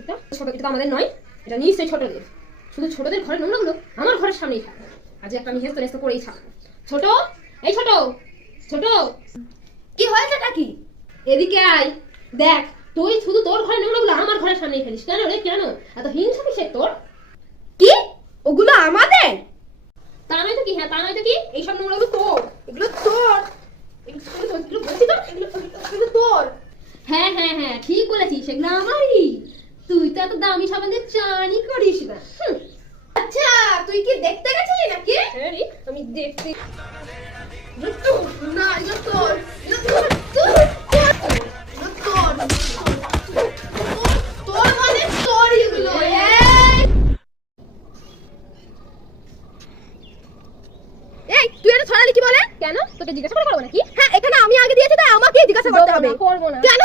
এটা ছোট, এটা তো আমাদের নয়, এটা নিশ্চয়ই ছোটদের। শুধু ছোটদের ঘরের নোংরাগুলো আমার ঘরের সামনেই থাকে। আজ একটা আমি হেস্ত নেস্ত করেই থাকবো। ছোট, এই ছোট, ছোট, কি হয়েছেটা কি? এদিকে আয়। দেখ, তুই শুধু তোর ঘরের নোংরাগুলো আমার ঘরের সামনেই ফেলিস। কেন রে, কেন এত হিংসা কিসের তোর? কি ওগুলো আমাদের? তা নয় তো কি, হ্যাঁ তা নয় তো কি, এইসব নোংরাগুলো তোর। এগুলো তোর? এগুলো বলছি তো, এগুলো তোর। হ্যাঁ হ্যাঁ হ্যাঁ, ঠিক বলেছিস, সেগুলো আমারই। তুই তো এত দামি সাবান দিয়ে চানই করিস না। আচ্ছা, তুই কি দেখতে গেছিলি নাকি? হ্যাঁ রে, আমি দেখতে। এগুলো তোর না, এগুলো তোর, এগুলো তোর, তোর, তোর, এগুলো তোর, তোর মানে তোর এগুলো। এই তুই এটা ছড়ালি কি বলে? কেন, তোকে জিজ্ঞাসা করে করবো নাকি? হ্যাঁ, এখানে আমি আগে দিয়েছি তাই আমাকেই জিজ্ঞাসা করতে হবে। করবো না। কেন